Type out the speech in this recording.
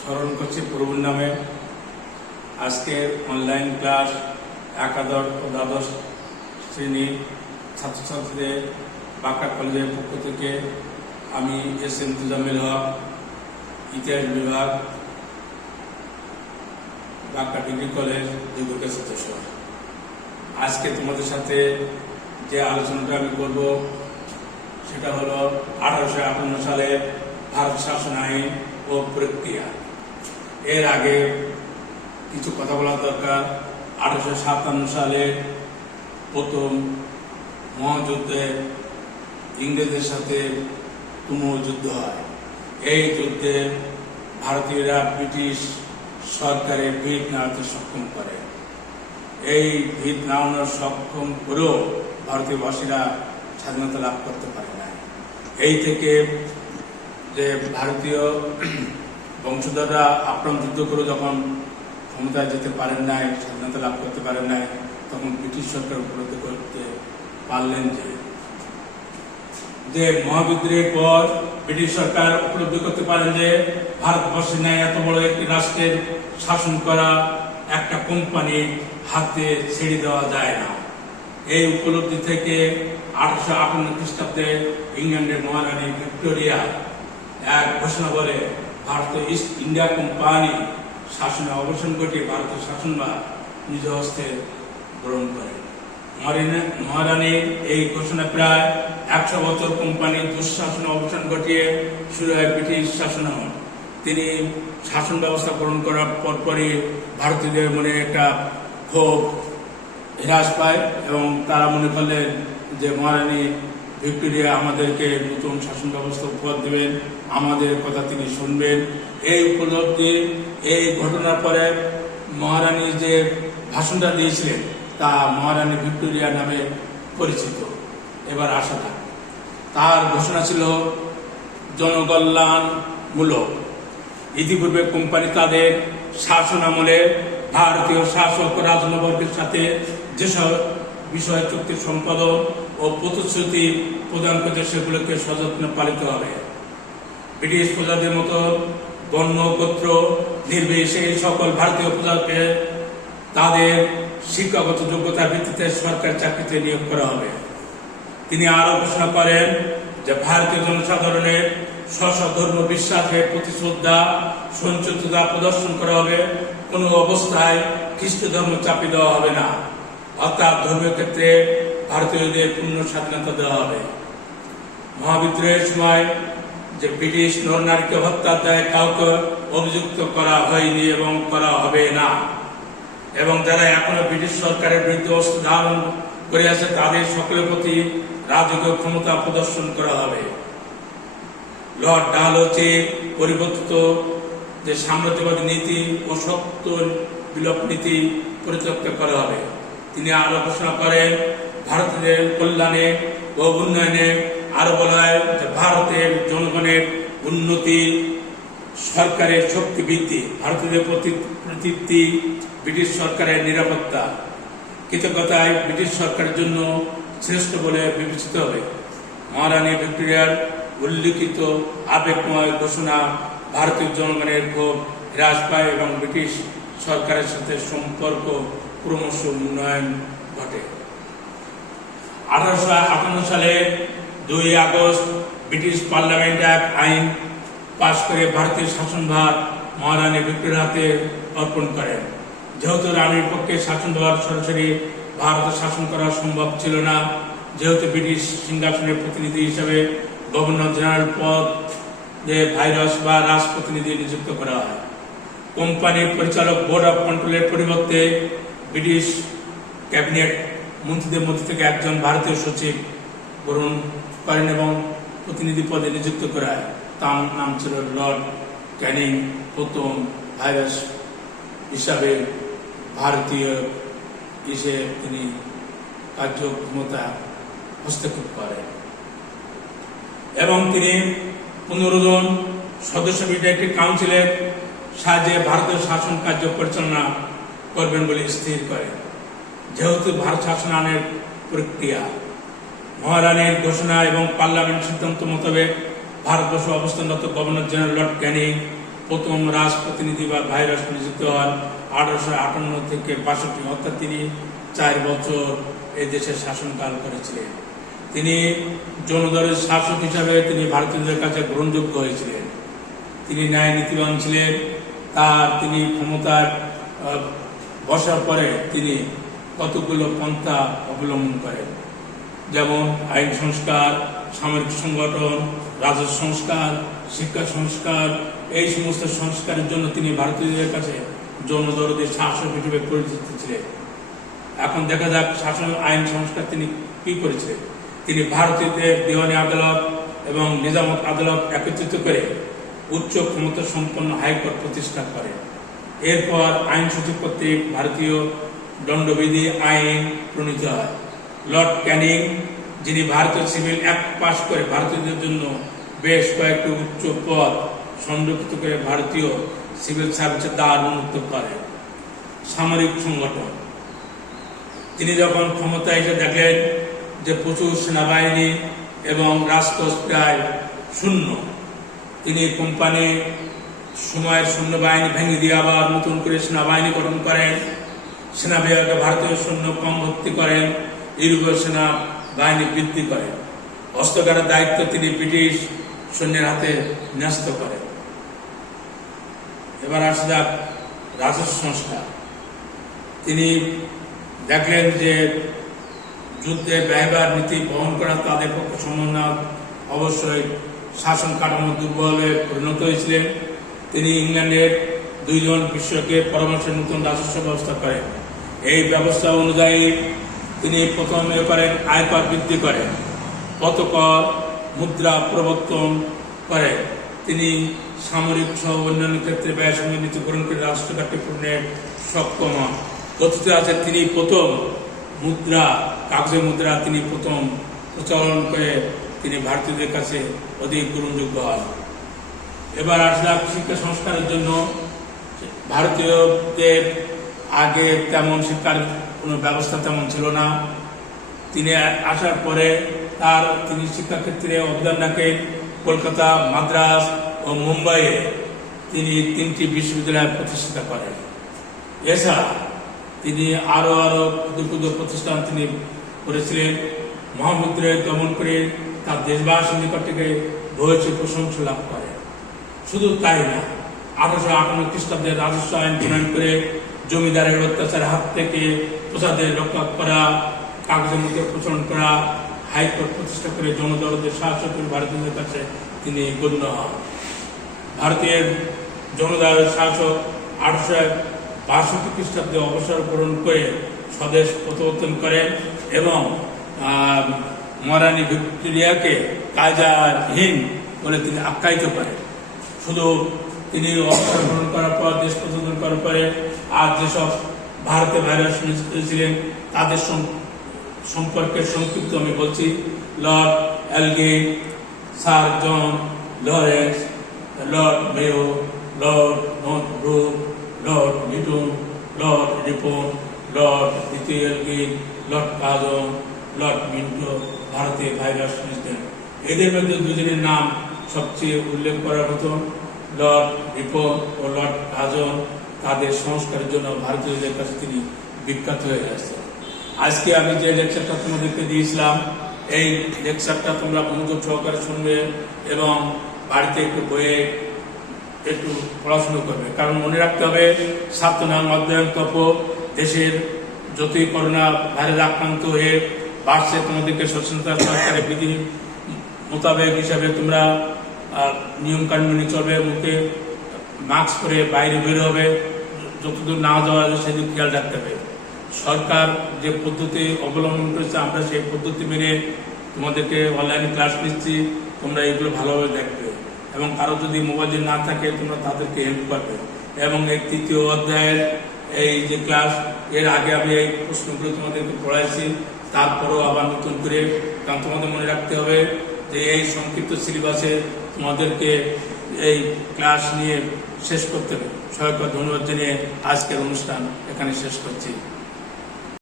স্মরণ করছি প্রভুর নামে। আজকে অনলাইন ক্লাস একাদশ ও দ্বাদশ শ্রেণীর ছাত্রছাত্রীদের বাঁকা কলেজের পক্ষ থেকে আমি এস.এম. তুজাম্মেল হক, ইতিহাস বিভাগ, বাঁকা ডিগ্রি কলেজ, দুর্গাপুর সদস্য। আজকে তোমাদের সাথে যে আলোচনাটা আমি করব সেটা হলো 1858 সালে ভারত শাসন আইন ও প্রক্রিয়া। এর আগে কিছু কথা বলা দরকার। 1857 সালে প্রথম মহাযুদ্ধে ইংরেজদের সাথে তুমুল যুদ্ধ হয়। এই যুদ্ধে ভারতীয়রা ব্রিটিশ সরকারের ভিত নাড়াতে সক্ষম করে। এই ভিত নাড়ানোর সক্ষম করেও ভারতীয়বাসীরা স্বাধীনতা লাভ করতে পারে না। এই থেকে যে ভারতীয় বংশধররা আপ্রাণ যুদ্ধ করে যখন ক্ষমতায় যেতে পারেন নাই, স্বাধীনতা লাভ করতে পারেন নাই, তখন ব্রিটিশ সরকার উপলব্ধি করতে পারলেন যে মহাবিদ্রোহের পর ব্রিটিশ সরকার উপলব্ধি করতে পারেন যে ভারতবর্ষের ন্যায় এত বড় একটি রাষ্ট্রের শাসন করা একটা কোম্পানির হাতে ছেড়ে দেওয়া যায় না। এই উপলব্ধি থেকে 1858 খ্রিস্টাব্দে ইংল্যান্ডের মহারানী ভিক্টোরিয়া এক ঘোষণা বলে ভারতীয় ইস্ট ইন্ডিয়া কোম্পানি শাসনে অবসান ঘটিয়ে ভারতের শাসনভার নিজ হস্তে গ্রহণ করে। মহারানীর এই ঘোষণা প্রায় 100 বছর কোম্পানির দুঃশাসনে অবসান ঘটিয়ে শুরু হয় ব্রিটিশ শাসনামল। তিনি শাসন ব্যবস্থা গ্রহণ করার পরপরই ভারতীয়দের মনে একটা ক্ষোভ হ্রাস পায় এবং তারা মনে করলেন যে মহারানী ভিক্টোরিয়া আমাদেরকে নতুন শাসন ব্যবস্থা উপহার দেবেন, আমাদের কথা তিনি শুনবেন। এই উপলব্ধি, এই ঘটনার পরে মহারানী যে ভাষণটা দিয়েছিলেন তা মহারানী ভিক্টোরিয়া নামে পরিচিত। এবার আসা যাক, তার ঘোষণা ছিল জনকল্যাণমূলক। ইতিপূর্বে কোম্পানি তাদের শাসন আমলে ভারতীয় শাসক ও রাজনবর্গের সাথে যেসব বিষয় চুক্তি সম্পাদন ও প্রতিশ্রুতি প্রদান করতে সেগুলোকে সযত্নে পালিত হবে। ব্রিটিশ প্রজাদের মতো বর্ণ গোত্র নির্বিশেষে সকল ভারতীয় প্রজাকে তাদের শিক্ষাগত যোগ্যতার ভিত্তিতে সরকারি চাকরিতে নিয়োগ করা হবে। তিনি আরো ঘোষণা করেন যে ভারতীয় জনসাধারণের স্ব ধর্ম বিশ্বাসের প্রতি শ্রদ্ধা সঞ্চিততা প্রদর্শন করা হবে। কোনো অবস্থায় খ্রিস্ট ধর্ম চাপিয়ে দেওয়া হবে না, অর্থাৎ ধর্মীয় ক্ষেত্রে ভারতীয়দের পূর্ণ স্বাধীনতা দেওয়া হবে। মহাবিদ্রোহের সময় যে ব্রিটিশ নরনারীকে হত্যার দায়ে কাউকে অভিযুক্ত করা হয়নি এবং করা হবে না, এবং যারা এখনো ব্রিটিশ সরকারের বিরুদ্ধে অস্ত্র ধারণ করে আছে তাদের সকলের প্রতি রাজকীয় ক্ষমতা প্রদর্শন করা হবে। লর্ড ডালহৌসির পরিবর্তিত যে সাম্রাজ্যবাদী নীতি ও শক্ত বিলোপ নীতি পরিত্যক্ত করা হবে। তিনি আরো ঘোষণা করেন ভারতীয়দের কল্যাণে ও উন্নয়নে আরো বলা হয় যে ভারতের জনগণের উন্নতি, সরকারের শক্তি বৃদ্ধি, ভারতীয়দের প্রতি ব্রিটিশ সরকারের নিরাপত্তা, কৃতজ্ঞতায় ব্রিটিশ সরকারের জন্য শ্রেষ্ঠ বলে বিবেচিত হবে। মহারানী ভিক্টোরিয়ার উল্লিখিত আবেগময় ঘোষণা ভারতীয় জনগণের ক্ষোভ হ্রাস পায় এবং ব্রিটিশ সরকারের সাথে সম্পর্ক ক্রমশ উন্নয়ন ঘটে। 1858 সালে 2 আগস্ট ব্রিটিশ পার্লামেন্ট এক আইন পাশ করে ভারতীয় শাসনভার মহারানী ভিক্টোরিয়ার হাতে অর্পণ করেন। যেহেতু রানীর পক্ষে শাসনভার সরাসরি ভারতে শাসন করা সম্ভব ছিল না, যেহেতু ব্রিটিশ সিংহাসনের প্রতিনিধি হিসেবে গভর্নর জেনারেল পদ যে ভাইরস বা রাজপ্রতিনিধি নিযুক্ত করা হয়। কোম্পানির পরিচালক বোর্ড অফ কন্ট্রোলের পরিবর্তে ব্রিটিশ ক্যাবিনেট মন্ত্রীদের মধ্যে থেকে একজন ভারতীয় সচিব গ্রহণ করেন এবং প্রতিনিধি পদে নিযুক্ত করা হয়। তার নাম ছিল লর্ড ক্যানিং। প্রথম ভাইরস হিসাবে ভারতীয় হিসেবে তিনি কার্যক্ষমতা হস্তক্ষেপ করেন এবং তিনি 15 জন সদস্য বিশিষ্ট একটি কাউন্সিলের সাহায্যে ভারতীয় শাসন কার্য পরিচালনা করবেন বলে স্থির করেন। যেহেতু ভারত শাসন আইনের প্রক্রিয়া, মহারানীর ঘোষণা এবং পার্লামেন্ট সিদ্ধান্ত মোতাবেক ভারতবর্ষে অবস্থানরত গভর্নর জেনারেল লর্ড ক্যানিং প্রথম রাজপ্রতিনিধি বা ভাইরাস নিযুক্ত হন 1858 থেকে 62, অর্থাৎ তিনি 4 বছর এই দেশে শাসনকাল করেছিলেন। তিনি জনদলের শাসক হিসাবে তিনি ভারতীয়দের কাছে গ্রহণযোগ্য হয়েছিলেন। তিনি ন্যায় নীতিবান ছিলেন। তিনি ক্ষমতায় বসার পরে তিনি কতগুলো পন্থা অবলম্বন করেন, যেমন আইন সংস্কার, সামরিক সংগঠন, রাজস্ব সংস্কার, শিক্ষা সংস্কার। এই সমস্ত সংস্কারের জন্য তিনি ভারতীয়দের কাছে জনদরদী শাসক হিসেবে পরিচিত ছিলেন। এখন দেখা যাক শাসন আইন সংস্কার তিনি কি করেছিলেন। তিনি ভারতীয়দের দিওয়ানি আদালত এবং নিজামত আদালত একত্রিত করে উচ্চ ক্ষমতা সম্পন্ন হাইকোর্ট প্রতিষ্ঠা করেন। এরপর আইন সচিব কর্তৃক ভারতীয় দণ্ডবিধি আইন প্রণীত হয়। লর্ড ক্যানিং, যিনি ভারতীয় সিভিল অ্যাক্ট পাশ করে ভারতীয়দের জন্য বেশ কয়েকটি উচ্চ পদ সংরক্ষিত করে ভারতীয় সিভিল সার্ভিসের দ্বার উন্মুক্ত করেন। সামরিক সংগঠন, তিনি যখন ক্ষমতায় এসে দেখেন যে প্রচুর সেনাবাহিনী এবং রাজকোষ প্রায় শূন্য, তিনি কোম্পানি সময়ের সৈন্যবাহিনী ভেঙে দিয়ে আবার নতুন করে সেনাবাহিনী গঠন করেন। সেনা বিভাগে ভারতীয় সৈন্য কম ভর্তি করেন, ইউরোপীয় সেনা বাহিনী বৃদ্ধি করেন। অস্ত্রগারের দায়িত্ব তিনি ব্রিটিশ সৈন্যের হাতে ন্যস্ত করেন। এবার আসা যাক রাজস্ব সংস্কার। তিনি দেখলেন যে যুদ্ধে ব্যয়ভার নীতি বহন করা তাদের পক্ষে সম্ভব না, অবশ্যই শাসন কাঠামো দুর্বলে পরিণত হয়েছিলেন। তিনি ইংল্যান্ডের 2 জন বিশেষজ্ঞের পরামর্শে নতুন রাজস্ব ব্যবস্থা করেন। এই ব্যবস্থা অনুযায়ী তিনি প্রথমে করেন আয়কর বৃদ্ধি করেন, পতকর, মুদ্রা প্রবর্তন করেন। তিনি সামরিক সহ অন্যান্য ক্ষেত্রে ব্যয় সঙ্গে নীতি গ্রহণ করে রাষ্ট্র ঘাটতি পূরণে সক্ষম হন। কথিত আছে তিনি প্রথম মুদ্রা, কাগজের মুদ্রা তিনি প্রথম প্রচলন করে তিনি ভারতীয়দের কাছে অধিক গ্রহণযোগ্য হন। এবার আসলাম শিক্ষা সংস্কারের জন্য। ভারতীয়দের আগে তেমন শিক্ষার কোনো ব্যবস্থা তেমন ছিল না। তিনি আসার পরে তিনি শিক্ষাক্ষেত্রে অবদান রাখেন। কলকাতা, মাদ্রাস ও মুম্বাইয়ে তিনি 3টি বিশ্ববিদ্যালয় প্রতিষ্ঠা করেন। এছাড়া তিনি আরো ক্ষুদ্র প্রতিষ্ঠান তিনি করেছিলেন। মহাবিদ্রোহ দমন করে তার দেশবাসীর নিকট থেকে ভূয়সী প্রশংসা লাভ করেন। শুধু তাই না, 1858 খ্রিস্টাব্দে রাজস্ব আইন প্রণয়ন করে জমিদারের অত্যাচারের হাত থেকে প্রজাদের রক্ষা করা, কাগজের মুদ্রা প্রচলন করা, হাইকোর্ট প্রতিষ্ঠা করে জনদরদের শাসক ভারতীয়দের কাছে তিনি গণ্য হন। ভারতীয় জনদলের শাসক 1862 খ্রিস্টাব্দে অবসর গ্রহণ করে স্বদেশ প্রত্যাবর্তন করেন এবং মহারানী ভিক্টোরিয়াকে কায়দাহীন বলে তিনি আখ্যায়িত করেন। শুধু তিনি অবসর গ্রহণ করার পর, দেশ প্রত্যাবর্তন করার পরে আর যেসব ভারতে ভাইরাস ছিলেন তাদের সম্পর্কে সংক্ষিপ্ত আমি বলছি। Lord Elgin, Sir John Lawrence, Lord Mayo, Lord Northbrook, Lord Newton, Lord Ripon, Lord দ্বিতীয় Elgin, Lord Curzon, Lord Minto ভারতে ভাইরাস নিয়েছিলেন। এদের মধ্যে 2 জনের নাম সবচেয়ে উল্লেখ করার মতো। লর্ড রিপন ও লর্ড কাজন তাদের সংস্কারের জন্য ভারতীয়দের কাছে তিনি বিখ্যাত হয়ে আসছেন। আজকে আমি যে লেকচারটা তোমাদেরকে দিয়েছিলাম, এই লেকচারটা তোমরা মনোযোগ সহকারে শুনবে এবং বাড়িতে একটু বইয়ে একটু পড়াশোনা করবে। কারণ মনে রাখতে হবে, ছাত্রনাম অধ্যয়ন তপ, দেশের যতই করোনা ভাইরাস আক্রান্ত হয়ে বাড়ছে, তোমাদেরকে সচেতনতা সরকারের বিধি মোতাবেক হিসাবে তোমরা নিয়ম কানুন মেনে চলবে, মুখে মাস্ক পরে বাইরে বের হবে, যতদূর না যাওয়া যায় সেদিন খেয়াল রাখতে হবে। সরকার যে পদ্ধতি অবলম্বন করেছে আমরা সেই পদ্ধতি মেনে তোমাদেরকে অনলাইনে ক্লাস নিচ্ছি, তোমরা এগুলো ভালোভাবে দেখবে এবং কারো যদি মোবাইল না থাকে তোমরা তাদেরকে হেল্প করবে। এবং এই 3য় অধ্যায়ের এই যে ক্লাস, এর আগে আমি এই প্রশ্নগুলো তোমাদেরকে পড়াইছি, তারপরেও আবার নতুন করে, কারণ তোমাদের মনে রাখতে হবে যে এই সংক্ষিপ্ত সিলেবাসে তোমাদেরকে এই ক্লাস নিয়ে শেষ করতে হবে। সবাইকে ধন্যবাদ জানিয়ে আজকের অনুষ্ঠান এখানে শেষ করছি।